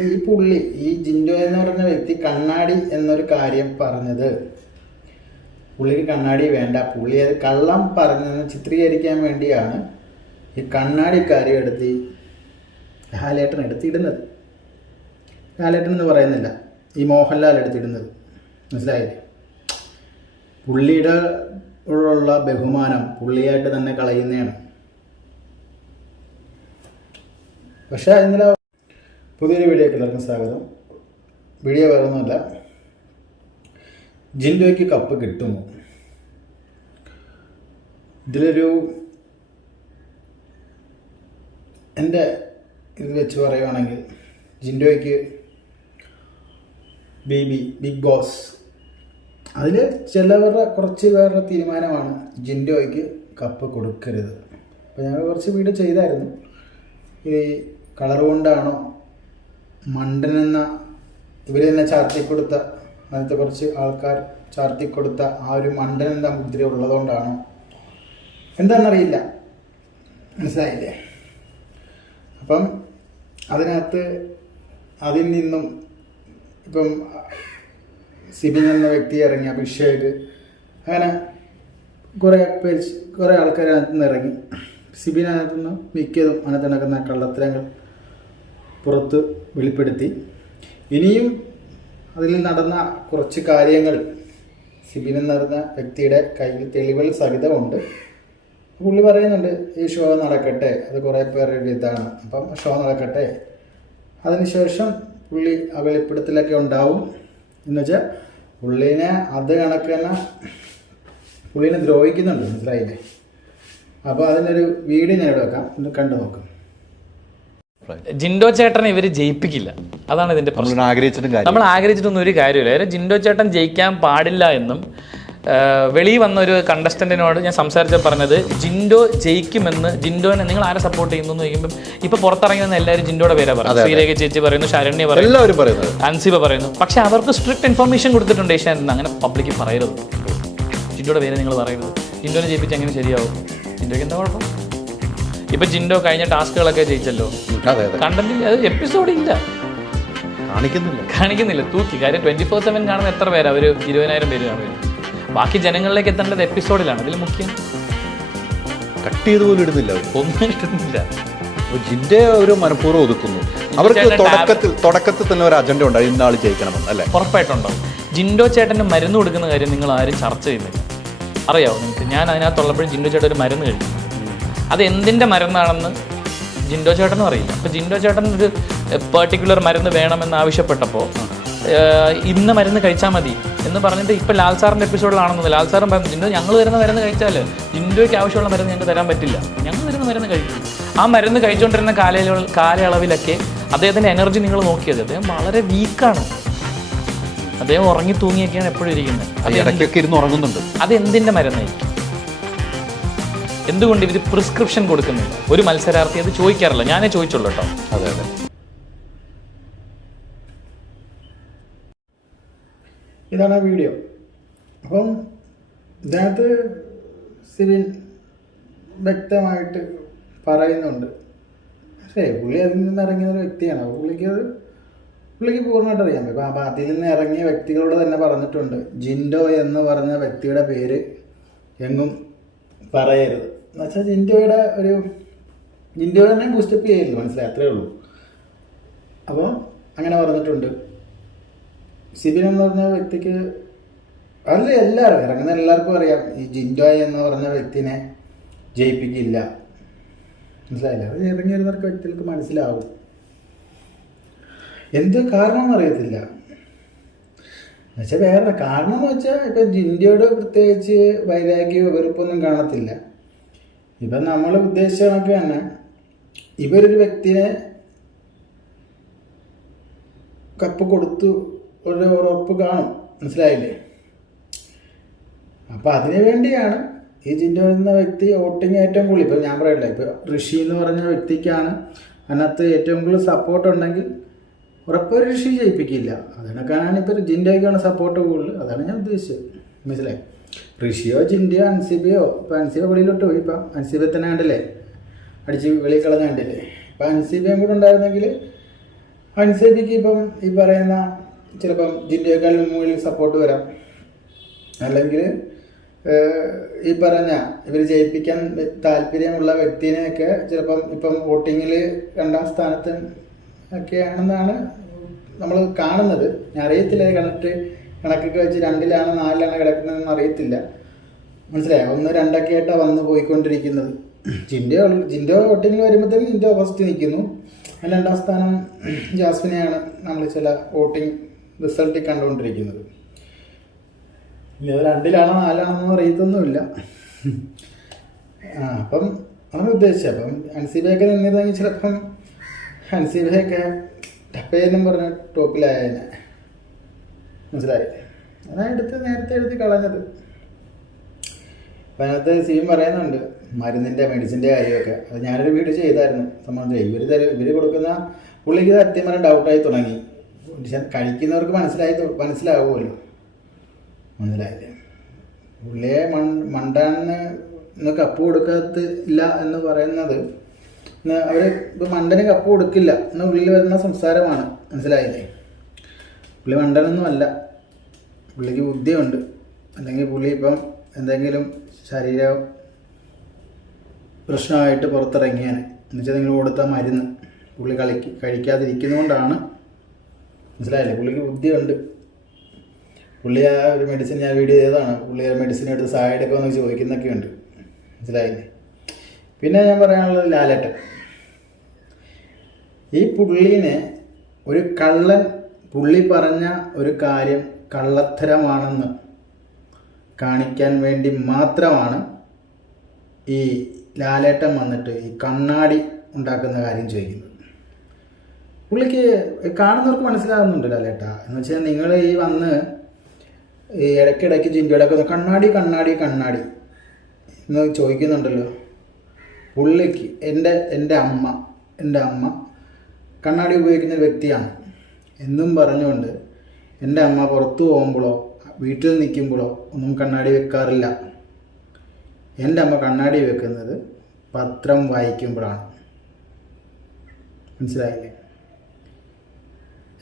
ഈ പുള്ളി ഈ ജിൻഡോ എന്ന് പറയുന്ന വ്യക്തി കണ്ണാടി എന്നൊരു കാര്യം പറഞ്ഞത്. പുള്ളിക്ക് കണ്ണാടി വേണ്ട. പുള്ളി അത് കള്ളം പറഞ്ഞെന്ന് ചിത്രീകരിക്കാൻ വേണ്ടിയാണ് ഈ കണ്ണാടി കാര്യം എടുത്ത് ലാലേട്ടൻ എടുത്തിടുന്നത്. ലാലേട്ടൻ എന്ന് പറയുന്നില്ല ഈ മോഹൻലാൽ എടുത്തിടുന്നത്. മനസ്സിലായില്ലേ? പുള്ളിയുടെ ഉള്ള ബഹുമാനം പുള്ളിയായിട്ട് തന്നെ കളയുന്നതാണ്. പക്ഷേ ഇന്നലെ പുതിയൊരു വീഡിയോയ്ക്ക് എല്ലാവർക്കും സ്വാഗതം. വീഡിയോ വേറെ ഒന്നുമല്ല ജിൻഡോയ്ക്ക് കപ്പ് കിട്ടുമോ? ഇതിലൊരു എന്റെ ഇത് വെച്ച് പറയുകയാണെങ്കിൽ ജിൻഡോയ്ക്ക് ബേബി ബിഗ് ബോസ്. അതിൽ ചിലവരുടെ കുറച്ച് പേരുടെ തീരുമാനമാണ് ജിൻഡോയ്ക്ക് കപ്പ് കൊടുക്കരുത്. അപ്പോൾ ഞങ്ങൾ കുറച്ച് വീഡിയോ ചെയ്തായിരുന്നു. ഈ കളർ കൊണ്ടാണോ മണ്ടനെന്ന ഇവർ തന്നെ ചാർത്തിക്കൊടുത്ത അങ്ങനത്തെ കുറച്ച് ആൾക്കാർ ചാർത്തിക്കൊടുത്ത ആ ഒരു മണ്ടൻ എന്ന മുദ്ര ഉള്ളതുകൊണ്ടാണോ. എന്താണെന്നറിയില്ല. മനസ്സിലായില്ലേ? അപ്പം അതിനകത്ത് അതിൽ നിന്നും ഇപ്പം സിബിൻ എന്ന വ്യക്തി ഇറങ്ങി അഭിഷേക് അങ്ങനെ കുറേ പേര് കുറേ ആൾക്കാർ അതിനകത്ത് നിന്ന് ഇറങ്ങി. സിബിൻ അതിനകത്തുനിന്ന് മിക്കതും അതിനകത്ത് നടക്കുന്ന കള്ളത്തരങ്ങൾ പുറത്ത് വെളിപ്പെടുത്തി. ഇനിയും അതിൽ നടന്ന കുറച്ച് കാര്യങ്ങൾ സിബിൻ പറയുന്ന വ്യക്തിയുടെ കയ്യിൽ തെളിവുകൾ സഹിതമുണ്ട്. പുള്ളി പറയുന്നുണ്ട് ഈ ഷോ നടക്കട്ടെ അത് കുറേ പേരുടെ ഇതാണ്. അപ്പം ഷോ നടക്കട്ടെ. അതിനുശേഷം പുള്ളി ആ വെളിപ്പെടുത്തലൊക്കെ ഉണ്ടാവും. എന്നുവെച്ചാൽ പുള്ളിനെ അത് കണക്ക് തന്നെ പുള്ളിനെ ദ്രോഹിക്കുന്നുണ്ട് മനസ്സിലായില്ലേ? അപ്പോൾ അതിനൊരു വീഡിയോ ഞാൻ ഇവിടെ വെക്കാം ഒന്ന് കണ്ടു നോക്കാം. ജിൻഡോ ചേട്ടനെ ഇവർ ജയിപ്പിക്കില്ല. അതാണ് ഇതിന്റെ പ്രശ്നം. നമ്മൾ ആഗ്രഹിച്ചിട്ടും കാര്യം നമ്മൾ ആഗ്രഹിച്ചിട്ടൊന്നും ഒരു കാര്യമില്ല. കാര്യം ജിൻഡോ ചേട്ടൻ ജയിക്കാൻ പാടില്ല എന്നും വെളിയിൽ വന്ന ഒരു കണ്ടസ്റ്റന്റിനോട് ഞാൻ സംസാരിച്ച പറഞ്ഞത് ജിൻഡോ ജയിക്കുമെന്ന് ജിൻഡോനെ നിങ്ങൾ ആരെ സപ്പോർട്ട് ചെയ്യുന്നു? എന്ന് ചോദിക്കുമ്പോൾ ഇപ്പൊ പുറത്തിറങ്ങി വന്ന എല്ലാവരും ജിൻഡോയുടെ പേരാ പറയുന്നത്. ശ്രീരേഖ ചേച്ചി പറയുന്നു ശരണ്യ പറയുന്നു അൻസിബ പറയുന്നു. പക്ഷെ അവർക്ക് സ്ട്രിക്ട് ഇൻഫർമേഷൻ കൊടുത്തിട്ടുണ്ട്. ഏഷ്യാനെന്ന് അങ്ങനെ പബ്ലിക്ക് പറയരുത്. ജിൻഡോയുടെ പേര് നിങ്ങൾ പറയരുത്. ജിൻഡോനെ ജയിപ്പിച്ച് എങ്ങനെ ശരിയാവും? ജിൻഡോയ്ക്ക് എന്താ കുഴപ്പം? ഇപ്പൊ ജിൻഡോ കഴിഞ്ഞ ടാസ്കുകളൊക്കെ ജയിച്ചല്ലോ. അതെ അതെ. കണ്ടന്റ് അത് എപ്പിസോഡ് ഇല്ല. കാണിക്കുന്നില്ല. കാണിക്കുന്നില്ല. തൂക്കി. കാര്യം ട്വന്റി ഫോർ സെവൻ കാണുന്ന എത്ര പേരാ? ഒരു ഇരുപതിനായിരം പേര് കാണും. ബാക്കി ജനങ്ങളിലേക്ക് എത്തേണ്ടത് എപ്പിസോഡിലാണ് അതിൽ മുഖ്യം? കട്ട് ചെയ്ത് പോലും ഇടുന്നില്ല. ഒന്നും ഇടുന്നില്ല. ജിന്റെ ഒരു മനഃപൂർവം ഒതുക്കുന്നു. അവർക്ക് തുടക്കത്തിൽ തുടക്കത്തിൽ തന്നെ ഒരു അജണ്ട ഉണ്ട്. ഇന്നാൾ ജയിക്കണമെന്ന് അല്ലേ? ഉറപ്പായിട്ടുണ്ടോ? ജിൻഡോ ചേട്ടന് മരുന്ന് കൊടുക്കുന്ന കാര്യം നിങ്ങൾ ആരും ചർച്ച ചെയ്യുന്നില്ല. അറിയാവോ നിങ്ങൾക്ക്? ഞാൻ അതിനകത്തുള്ളപ്പോഴും ജിൻഡോ ചേട്ടൻ ഒരു മരുന്ന് കഴിക്കും. അത് എന്തിന്റെ മരുന്നാണെന്ന് ജിൻഡോ ചേട്ടനും അറിയില്ല. അപ്പോൾ ജിൻഡോ ചേട്ടൻ ഒരു പെർട്ടിക്കുലർ മരുന്ന് വേണമെന്ന് ആവശ്യപ്പെട്ടപ്പോൾ ഇന്ന് മരുന്ന് കഴിച്ചാൽ മതി എന്ന് പറഞ്ഞിട്ട് ഇപ്പോൾ ലാൽ സാറിന്റെ എപ്പിസോഡിലാണെന്നത് ലാൽ സാറും പറഞ്ഞു ജിൻഡോ ഞങ്ങൾ വരുന്ന മരുന്ന് കഴിച്ചാൽ ജിൻഡോയ്ക്ക് ആവശ്യമുള്ള മരുന്ന് ഞങ്ങൾക്ക് തരാൻ പറ്റില്ല. ഞങ്ങൾ വരുന്ന മരുന്ന് കഴിക്കും. ആ മരുന്ന് കഴിച്ചുകൊണ്ടിരുന്ന കാലയള കാലയളവിലൊക്കെ അദ്ദേഹത്തിന്റെ എനർജി നിങ്ങൾ നോക്കിയത്. അദ്ദേഹം വളരെ വീക്കാണ് അദ്ദേഹം ഉറങ്ങി തൂങ്ങിയൊക്കെയാണ് എപ്പോഴും ഇരിക്കുന്നത്. അത് ഇടയ്ക്കൊക്കെ ഇരുന്ന് ഉറങ്ങുന്നുണ്ട്. അത് എന്തിന്റെ മരുന്നായിരിക്കും? എന്തുകൊണ്ട് ഇവർ പ്രിസ്ക്രിപ്ഷൻ കൊടുക്കുന്നില്ല? ഒരു മത്സരാർത്ഥി അത് ചോദിക്കാറില്ല. ഞാനേ ചോദിച്ചുള്ളൂ കേട്ടോ. അതെ അതെ. ഇതാണ് ആ വീഡിയോ അപ്പം ഇതിനകത്ത് സിബിൻ വ്യക്തമായിട്ട് പറയുന്നുണ്ട്. പക്ഷേ പുള്ളി അതിൽ നിന്ന് ഇറങ്ങിയ ഒരു വ്യക്തിയാണ്. അപ്പോൾ പുള്ളിക്ക് അത് പുള്ളിക്ക് പൂർണമായിട്ട് അറിയാം ഇപ്പം ആ അതിൽ നിന്ന് ഇറങ്ങിയ വ്യക്തികളോട് തന്നെ പറഞ്ഞിട്ടുണ്ട്. ജിൻഡോ എന്ന് പറഞ്ഞ വ്യക്തിയുടെ പേര് എങ്ങും പറയരുത്. എന്നുവെച്ചാൽ ജിൻഡോയുടെ ഒരു ജിൻഡോയുടെ തന്നെ ബൂസ്റ്റപ്പ് ചെയ്യരുത്. മനസ്സിലായി? അത്രേ ഉള്ളൂ. അപ്പോൾ അങ്ങനെ പറഞ്ഞിട്ടുണ്ട്. സിബിൻ എന്ന് പറഞ്ഞ വ്യക്തിക്ക് അതിൽ എല്ലാവരും ഇറങ്ങുന്ന എല്ലാവർക്കും അറിയാം. ഈ ജിൻഡോയ് എന്ന് പറഞ്ഞ വ്യക്തിനെ ജയിപ്പിക്കില്ല. മനസ്സിലായില്ല? അത് ഇറങ്ങി വരുന്നവർക്ക് വ്യക്തികൾക്ക് മനസ്സിലാവും. എന്ത് കാരണം അറിയത്തില്ല. എന്നുവെച്ചാൽ വേറെ കാരണം എന്ന് വെച്ചാൽ ഇപ്പം ഇന്ത്യയുടെ പ്രത്യേകിച്ച് വൈരാഗ്യവും വെറുപ്പൊന്നും കാണത്തില്ല. ഇപ്പം നമ്മൾ ഉദ്ദേശിച്ച കണക്ക് തന്നെ ഇവരൊരു വ്യക്തിനെ കപ്പ് കൊടുത്തു ഒരു ഉറപ്പ് കാണും. മനസ്സിലായില്ലേ? അപ്പം അതിനു വേണ്ടിയാണ് ഈ ജിൻഡോ എന്ന വ്യക്തി വോട്ടിങ് ഏറ്റവും കൂടുതൽ ഇപ്പം ഞാൻ പറയട്ടെ ഇപ്പോൾ ഋഷി എന്ന് പറഞ്ഞ വ്യക്തിക്കാണ് അതിനകത്ത് ഏറ്റവും കൂടുതൽ സപ്പോർട്ട് ഉണ്ടെങ്കിൽ ഉറപ്പൊരു ഋഷി ജയിപ്പിക്കില്ല. അതിനൊക്കെയാണ് ഇപ്പോൾ ജിൻഡയ്ക്കാണ് സപ്പോർട്ട് കൂടുതൽ. അതാണ് ഞാൻ ഉദ്ദേശിച്ചത്. മനസ്സിലായി? ഋഷിയോ ജിൻഡയോ അൻസിബിയോ? ഇപ്പോൾ അൻസിബ വെളിയിലോട്ട് പോയി. ഇപ്പം അൻസിബെ തന്നെ കണ്ടില്ലേ? അടിച്ച് വെളിയിൽ കളഞ്ഞ കണ്ടില്ലേ? ഇപ്പം കൂടെ ഉണ്ടായിരുന്നെങ്കിൽ അൻസിബിക്ക് ഇപ്പം ഈ പറയുന്ന ചിലപ്പം ജില്ലയേക്കാൾ മുകളിൽ സപ്പോർട്ട് വരാം. അല്ലെങ്കിൽ ഈ പറഞ്ഞ ഇവർ ജയിപ്പിക്കാൻ താല്പര്യമുള്ള വ്യക്തിനെയൊക്കെ ചിലപ്പം ഇപ്പം വോട്ടിങ്ങിൽ രണ്ടാം സ്ഥാനത്ത് ഒക്കെയാണെന്നാണ് നമ്മൾ കാണുന്നത്. ഞാൻ അറിയത്തില്ല കണക്ട് കണക്കൊക്കെ വെച്ച് രണ്ടിലാണ് നാലിലാണ് കിടക്കുന്നതെന്ന് അറിയത്തില്ല. മനസ്സിലായോ? ഒന്ന് രണ്ടൊക്കെ ആയിട്ടാണ് വന്ന് പോയിക്കൊണ്ടിരിക്കുന്നത്. ജിൻഡോ ജിൻഡോ വോട്ടിങ്ങിൽ വരുമ്പോഴത്തേക്കും ജിൻഡോ ഫസ്റ്റ് നിൽക്കുന്നു. അതിന് രണ്ടാം സ്ഥാനം ജാസ്മിനെയാണ് നമ്മൾ ചില വോട്ടിംഗ് റിസൾട്ടിൽ കണ്ടുകൊണ്ടിരിക്കുന്നത്. ഇനി അത് രണ്ടിലാണോ നാലാണോ എന്ന് അറിയത്തൊന്നുമില്ല അപ്പം അതാണ് ഉദ്ദേശിച്ചത് അപ്പം അൻസീബയൊക്കെ നിന്നിരുന്നെങ്കിൽ ചിലപ്പം അൻസീബയൊക്കെ ടപ്പേന്നും പറഞ്ഞ ടോപ്പിലായതിനെ. മനസ്സിലായി? അതാണ് എടുത്ത് നേരത്തെ എടുത്ത് കളഞ്ഞത്. അപ്പം അതിനകത്ത് സീൻ പറയുന്നുണ്ട് മരുന്നിന്റെ മെഡിസിന്റെ കാര്യമൊക്കെ. അത് ഞാനൊരു വീഡിയോ ചെയ്തായിരുന്നു. സംബന്ധിച്ച് ഇവർ തരും ഇവർ കൊടുക്കുന്ന പുള്ളിക്ക് സത്യം പറഞ്ഞാൽ ഡൗട്ടായി തുടങ്ങി. കഴിക്കുന്നവർക്ക് മനസ്സിലായി മനസ്സിലാവുമല്ലോ. മനസ്സിലായില്ലേ? പുള്ളിയെ മൺ മണ്ടാന്ന് കപ്പ് കൊടുക്കത്ത് ഇല്ല എന്ന് പറയുന്നത് അവർ ഇപ്പൊ മണ്ടന് കപ്പ് കൊടുക്കില്ല. എന്ന ഉള്ളിൽ വരുന്ന സംസാരമാണ്. മനസ്സിലായില്ലേ? പുള്ളി മണ്ടനൊന്നും അല്ല. പുള്ളിക്ക് ബുദ്ധിയുണ്ട്. അല്ലെങ്കിൽ പുള്ളി ഇപ്പം എന്തെങ്കിലും ശരീര പ്രശ്നമായിട്ട് പുറത്തിറങ്ങിയാൽ എന്നുവെച്ചാൽ നിങ്ങൾ കൊടുത്ത മരുന്ന്. പുള്ളി കളിക്ക് കഴിക്കാതിരിക്കുന്നതുകൊണ്ടാണ്. മനസ്സിലായില്ലേ? പുള്ളിക്ക് ബുദ്ധിയുണ്ട്. പുള്ളി ആ ഒരു മെഡിസിൻ ഞാൻ വീഡിയോ ചെയ്തതാണ് പുള്ളി ആ മെഡിസിൻ എടുത്ത് സഹായം എടുക്കുമെന്ന് ചോദിക്കുന്നൊക്കെ ഉണ്ട് മനസ്സിലായില്ലേ? പിന്നെ ഞാൻ പറയാനുള്ളത് ലാലേട്ടൻ. ഈ പുള്ളീനെ ഒരു കള്ളൻ പുള്ളി പറഞ്ഞ ഒരു കാര്യം കള്ളത്തരമാണെന്ന് കാണിക്കാൻ വേണ്ടി മാത്രമാണ് ഈ ലാലേട്ടൻ വന്നിട്ട് ഈ കണ്ണാടി ഉണ്ടാക്കുന്ന കാര്യം ചോദിക്കുന്നത്. പുള്ളിക്ക് കാണുന്നവർക്ക് മനസ്സിലാകുന്നുണ്ട് ലാലേട്ട. എന്ന് വെച്ചാൽ നിങ്ങൾ ഈ വന്ന് ഈ ഇടയ്ക്കിടയ്ക്ക് ജിൻഡോടൊക്കെ കണ്ണാടി കണ്ണാടി കണ്ണാടി എന്ന് ചോദിക്കുന്നുണ്ടല്ലോ. പുള്ളിക്ക് എന്റെ എന്റെ അമ്മ എന്റെ അമ്മ കണ്ണാടി ഉപയോഗിക്കുന്ന വ്യക്തിയാണ്. എന്നും പറഞ്ഞുകൊണ്ട് എന്റെ അമ്മ പുറത്തു പോകുമ്പോഴോ വീട്ടിൽ നിൽക്കുമ്പോഴോ ഒന്നും കണ്ണാടി വെക്കാറില്ല. എന്റെ അമ്മ കണ്ണാടി വെക്കുന്നത് പത്രം വായിക്കുമ്പോഴാണ്. മനസ്സിലായില്ലേ?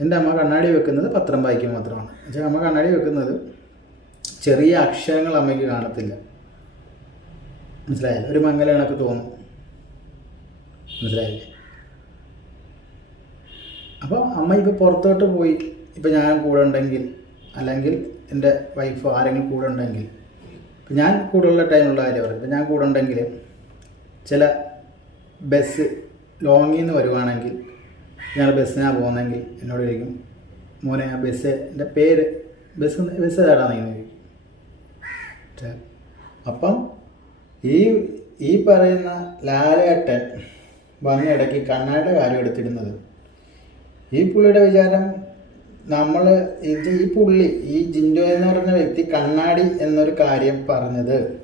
എന്റെ അമ്മ കണ്ണാടി വെക്കുന്നത് പത്രം വായിക്കുമ്പോൾ മാത്രമാണ്. പക്ഷേ അമ്മ കണ്ണാടി വെക്കുന്നത് ചെറിയ അക്ഷരങ്ങൾ അമ്മയ്ക്ക് കാണത്തില്ല. മനസ്സിലായില്ല? ഒരു മംഗല കണക്ക് തോന്നും. മനസ്സിലായില്ലേ അപ്പോൾ അമ്മ ഇപ്പോൾ പുറത്തോട്ട് പോയി ഇപ്പോൾ ഞാൻ കൂടെ ഉണ്ടെങ്കിൽ അല്ലെങ്കിൽ എന്റെ വൈഫ് ആരെങ്കിലും കൂടെ ഉണ്ടെങ്കിൽ ഇപ്പം ഞാൻ കൂടുതലുള്ള ടൈമുള്ള കാര്യം പറയും ഇപ്പം ഞാൻ കൂടെ ഉണ്ടെങ്കിൽ ചില ബസ് ലോങ്ങിൽ നിന്ന് വരുവാണെങ്കിൽ ഞാൻ ബസ്സിനാണ് പോകുന്നതെങ്കിൽ എന്നോട് ചോദിക്കും മോനെ ആ ബസ്സിന്റെ പേര് ബസ് ബസ് ഏതാണെന്ന് ചോദിക്കും. അപ്പം ഈ ഈ പറയുന്ന ലാലേട്ടൻ വന്ന ഇടയ്ക്ക് കണ്ണാടിയുടെ കാര്യം എടുത്തിടുന്നത് ഈ പുള്ളിയുടെ വിചാരം നമ്മൾ ഇത് ഈ പുള്ളി ഈ ജിൻഡോ എന്ന് പറഞ്ഞ വ്യക്തി കണ്ണാടി എന്നൊരു കാര്യം പറഞ്ഞത്.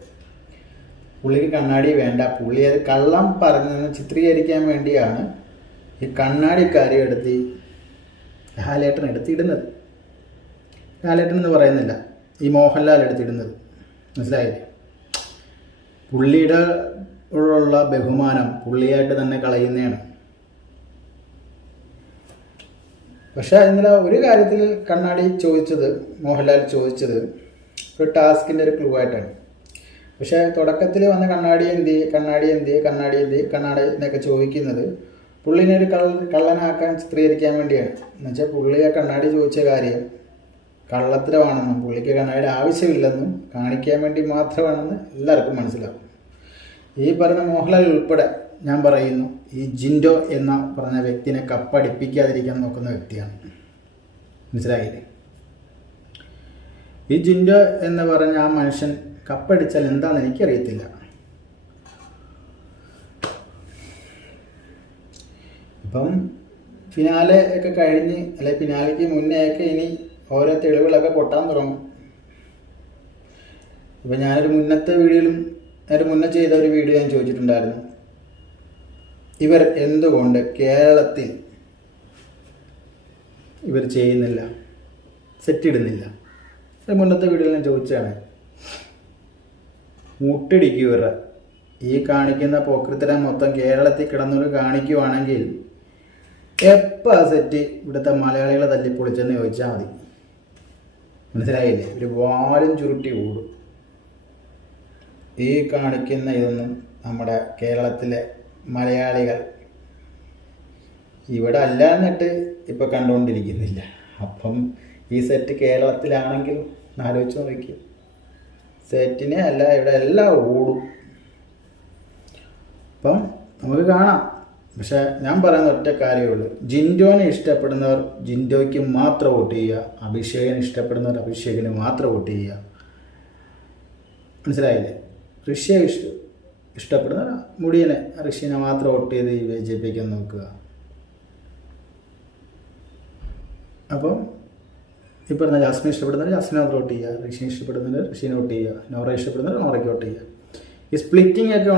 പുള്ളിക്ക് കണ്ണാടി വേണ്ട. പുള്ളി അത് കള്ളം പറഞ്ഞെന്ന് ചിത്രീകരിക്കാൻ വേണ്ടിയാണ് ഈ കണ്ണാടി കാര്യം എടുത്തി ലാലേട്ടൻ എടുത്തിടുന്നത്. ലാലേട്ടൻ എന്ന് പറയുന്നില്ല. ഈ മോഹൻലാൽ എടുത്തിടുന്നത്. മനസ്സിലായില്ലേ? പുള്ളിയുടെ ഉള്ള ബഹുമാനം പുള്ളിയായിട്ട് തന്നെ കളയുന്നതാണ്. പക്ഷേ ഇന്നലെ ഒരു കാര്യത്തിൽ കണ്ണാടി ചോദിച്ചത് മോഹൻലാൽ ചോദിച്ചത് ഒരു ടാസ്കിന്റെ ഒരു ക്ലൂ ആയിട്ടാണ്. പക്ഷേ തുടക്കത്തിൽ വന്ന കണ്ണാടി എന്തി കണ്ണാടി എന്തി കണ്ണാടി എന്തി കണ്ണാടി എന്നൊക്കെ ചോദിക്കുന്നത് പുള്ളിനെ ഒരു കള്ള കള്ളനാക്കാൻ ചിത്രീകരിക്കാൻ വേണ്ടിയാണ്. എന്നുവെച്ചാൽ പുള്ളിയെ കണ്ണാടി ചോദിച്ച കാര്യം കള്ളത്തരമാണെന്നും പുള്ളിക്ക് കണ്ണാടി ആവശ്യമില്ലെന്നും കാണിക്കാൻ വേണ്ടി മാത്രമാണെന്ന് എല്ലാവർക്കും മനസ്സിലാവും. ഈ പറഞ്ഞ മോഹൻലാൽ ഉൾപ്പെടെ ഞാൻ പറയുന്നു ഈ ജിൻഡോ എന്ന പറഞ്ഞ വ്യക്തിനെ കപ്പടിപ്പിക്കാതിരിക്കാൻ നോക്കുന്ന വ്യക്തിയാണ്. മനസ്സിലായില്ലേ? ഈ ജിൻഡോ എന്ന് പറഞ്ഞ ആ മനുഷ്യൻ കപ്പടിച്ചാൽ എന്താണെന്ന് എനിക്കറിയത്തില്ല. ഇപ്പം ഫിനാലെ ഒക്കെ കഴിഞ്ഞ് അല്ലെ ഫിനാലിക്ക് മുന്നേ ഒക്കെ ഇനി ഓരോ തെളിവുകളൊക്കെ പൊട്ടാൻ തുടങ്ങും. ഇപ്പം ഞാനൊരു മുന്നത്തെ വീഡിയോയിലും ഒരു മുന്നേ ചെയ്ത ഒരു വീഡിയോ ഞാൻ ചോദിച്ചിട്ടുണ്ടായിരുന്നു. ഇവർ എന്തുകൊണ്ട് കേരളത്തിൽ ഇവർ ചെയ്യുന്നില്ല? സെറ്റ് ഇടുന്നില്ല മുന്നത്തെ വീഡിയോയിൽ ഞാൻ ചോദിച്ചാണ് മുട്ടിടിക്കും ഇവരുടെ ഈ കാണിക്കുന്ന പോക്കൃത്തരം മൊത്തം കേരളത്തിൽ കിടന്നൊരു കാണിക്കുവാണെങ്കിൽ എപ്പോൾ സെറ്റ് ഇവിടുത്തെ മലയാളികളെ തല്ലിപ്പൊളിച്ചെന്ന് ചോദിച്ചാൽ മതി. മനസ്സിലായില്ലേ? ഒരു വാലും ചുരുട്ടി ഓടും. ഈ കാണിക്കുന്ന ഇതൊന്നും നമ്മുടെ കേരളത്തിലെ മലയാളികൾ ഇവിടെ അല്ല എന്നിട്ട് ഇപ്പൊ കണ്ടുകൊണ്ടിരിക്കുന്നില്ല അപ്പം ഈ സെറ്റ് കേരളത്തിലാണെങ്കിലും ആലോചിച്ച് നോക്കി സെറ്റിനെ അല്ല ഇവിടെ എല്ലാം ഓടും. അപ്പം നമുക്ക് കാണാം. പക്ഷെ ഞാൻ പറയുന്ന ഒറ്റ കാര്യമേ ഉള്ളൂ. ജിൻഡോനെ ഇഷ്ടപ്പെടുന്നവർ ജിൻഡോയ്ക്ക് മാത്രം വോട്ട് ചെയ്യുക. അഭിഷേകൻ ഇഷ്ടപ്പെടുന്നവർ അഭിഷേകിന് മാത്രം വോട്ട് ചെയ്യുക. മനസ്സിലായില്ലേ? ഋഷിയെ ഇഷ്ട ഇഷ്ടപ്പെടുന്ന മുടിയനെ റഷ്യനെ മാത്രം വോട്ട് ചെയ്ത് ബി ജെ പിക്ക് നോക്കുക. അപ്പം ഈ പറഞ്ഞ ജാസ്മിൻ ഇഷ്ടപ്പെടുന്നവർ ജാസ്മിനെ മാത്രം വോട്ട് ചെയ്യുക. റഷ്യൻ ഇഷ്ടപ്പെടുന്നവർ ഋഷിനെ വോട്ട് ചെയ്യുക. നോറ ഇഷ്ടപ്പെടുന്നവർ നോറയ്ക്ക് വോട്ട് ചെയ്യുക. ഈ സ്പ്ലിറ്റിംഗ് ഒക്കെ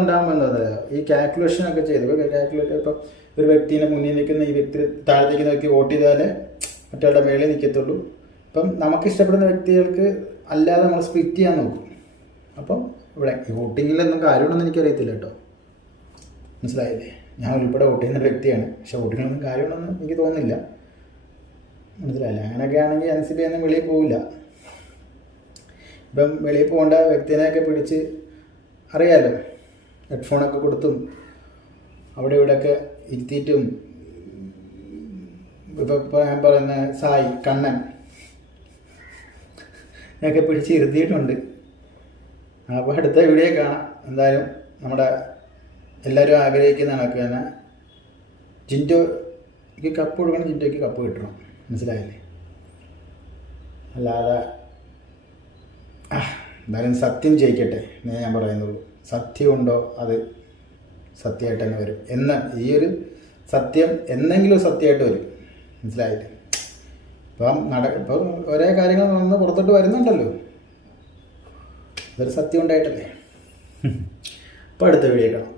പറയുക ഈ കാൽക്കുലേഷൻ ഒക്കെ ചെയ്ത് കാൽക്കുലേറ്റ് ഇപ്പം ഒരു വ്യക്തിനെ മുന്നിൽ നിൽക്കുന്ന ഈ വ്യക്തി താഴത്തേക്ക് നോക്കി വോട്ട് ചെയ്താലേ മറ്റേ മേളിൽ നിൽക്കത്തുള്ളൂ. അപ്പം നമുക്ക് ഇഷ്ടപ്പെടുന്ന വ്യക്തികൾക്ക് അല്ലാതെ നമ്മൾ സ്പ്ലിറ്റ് ചെയ്യാൻ നോക്കും. അപ്പം ഈ വോട്ടിങ്ങിലൊന്നും കാര്യമുണ്ടെന്ന് എനിക്കറിയത്തില്ല കേട്ടോ. മനസ്സിലായില്ലേ? ഞാൻ ഉൾപ്പെടെ വോട്ട് ചെയ്യുന്ന വ്യക്തിയാണ്. പക്ഷെ വോട്ടിങ്ങിലൊന്നും കാര്യമുണ്ടെന്ന് എനിക്ക് തോന്നുന്നില്ല. മനസ്സിലായില്ല? അങ്ങനെയൊക്കെ ആണെങ്കിൽ എൻ സി പി ഒന്നും വെളിയിൽ പോവില്ല. ഇപ്പം വെളിയിൽ പോകേണ്ട വ്യക്തിനെയൊക്കെ പിടിച്ച് അറിയാലോ. ഹെഡ്ഫോണൊക്കെ കൊടുത്തും അവിടെ ഇവിടെയൊക്കെ ഇരുത്തിയിട്ടും ഇപ്പം ഞാൻ പറയുന്ന സായി കണ്ണൻ. ഒക്കെ പിടിച്ച് ഇരുത്തിയിട്ടുണ്ട്. അപ്പോൾ അടുത്ത വീഡിയോ കാണാം. എന്തായാലും നമ്മുടെ എല്ലാവരും ആഗ്രഹിക്കുന്ന കണക്ക് തന്നെ ജിന്റോയ്ക്ക് കപ്പ് കൊടുക്കണം ജിന്റോയ്ക്ക് കപ്പ് കിട്ടണം. മനസ്സിലായില്ലേ? അല്ലാതെ എന്തായാലും സത്യം ജയിക്കട്ടെ എന്നേ ഞാൻ പറയുന്നുള്ളൂ. സത്യമുണ്ടോ അത് സത്യമായിട്ട് തന്നെ വരും. എന്ന് ഈയൊരു സത്യം എന്തെങ്കിലും സത്യമായിട്ട് വരും. മനസ്സിലായില്ലേ? ഇപ്പം നട ഇപ്പം ഒരേ കാര്യങ്ങൾ നടന്ന് പുറത്തോട്ട് വരുന്നുണ്ടല്ലോ. ഇതൊരു സത്യം ഉണ്ടായിട്ടല്ലേ? അപ്പോൾ അടുത്ത വീഡിയോ കാണാം.